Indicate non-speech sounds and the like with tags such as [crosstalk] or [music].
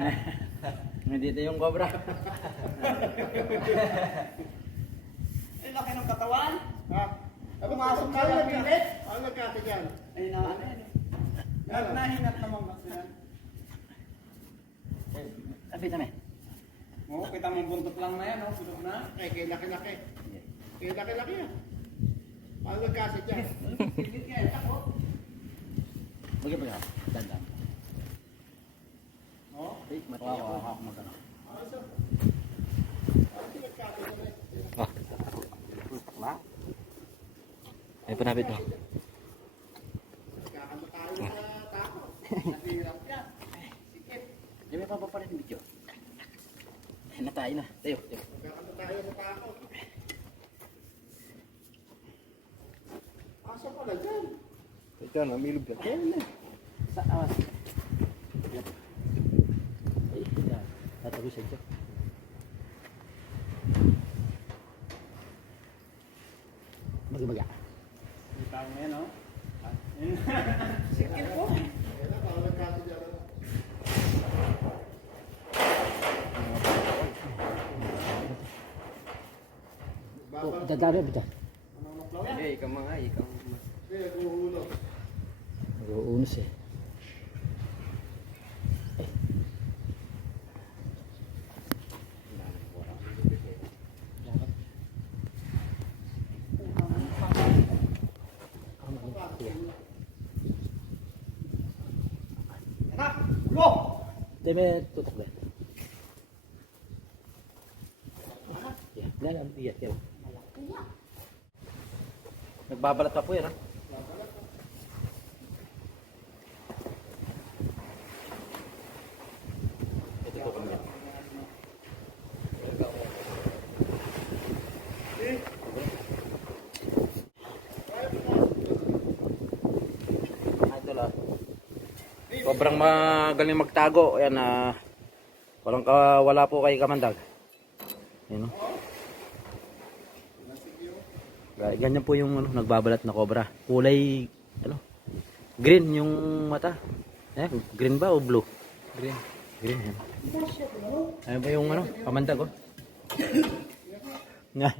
[laughs] Nandito yung cobra. [laughs] Ay, laki ng katawan. Ha? Pumasok ka lang, pilit. Ano nagkate dyan? Ay, na, ano yan eh. Na- Nahinat naman kasi yan. Lapit namin. Oo, kita mo buntot lang na yan, oh. Na. Eh, kay laki-laki. Kay laki-laki yan. Ano nagkate dyan? Nga, [laughs] eh. Ako. Bagay bagay. Dandan. Oo. Wait, matiyak ako. Hawak mo ka na. Ano sa? Ano sa nagkate dyan eh? Wala. Ay, panapit mo. Kakamatayo sa tao. Nahirap yan. Sikip. Di ba pa pa rin yung video? Ay, na. Tayo, tayo. Kakamatayo sa tao. Asa pala dyan? Ito, namilog ka. Ayun na. Sa awas. Yan. Ay, yan. Tatabi sa ito. Baga-baga. Kita mo yan, oh. Sikip po. Oh, dadari ba ito? Eh, ikaw mga, ikaw. Eh, naghuhulog. Nag-uunos eh. Ulo! Hindi, may tutok ba? Yan, yan, yan, yan. Nagbabalat pa po yan, ha? Ito po kami. Ah, Ito lang. Sobrang magaling magtago. Ayan na. walang ka, wala po kay Kamandag. Ayan o. Ga- Ganyan po yung ano, nagbabalat na cobra. Kulay ano? Green yung mata. Eh, green ba o blue? Green. Green yan. Ano ba yung ano? Kamandag oh. [coughs] Nga.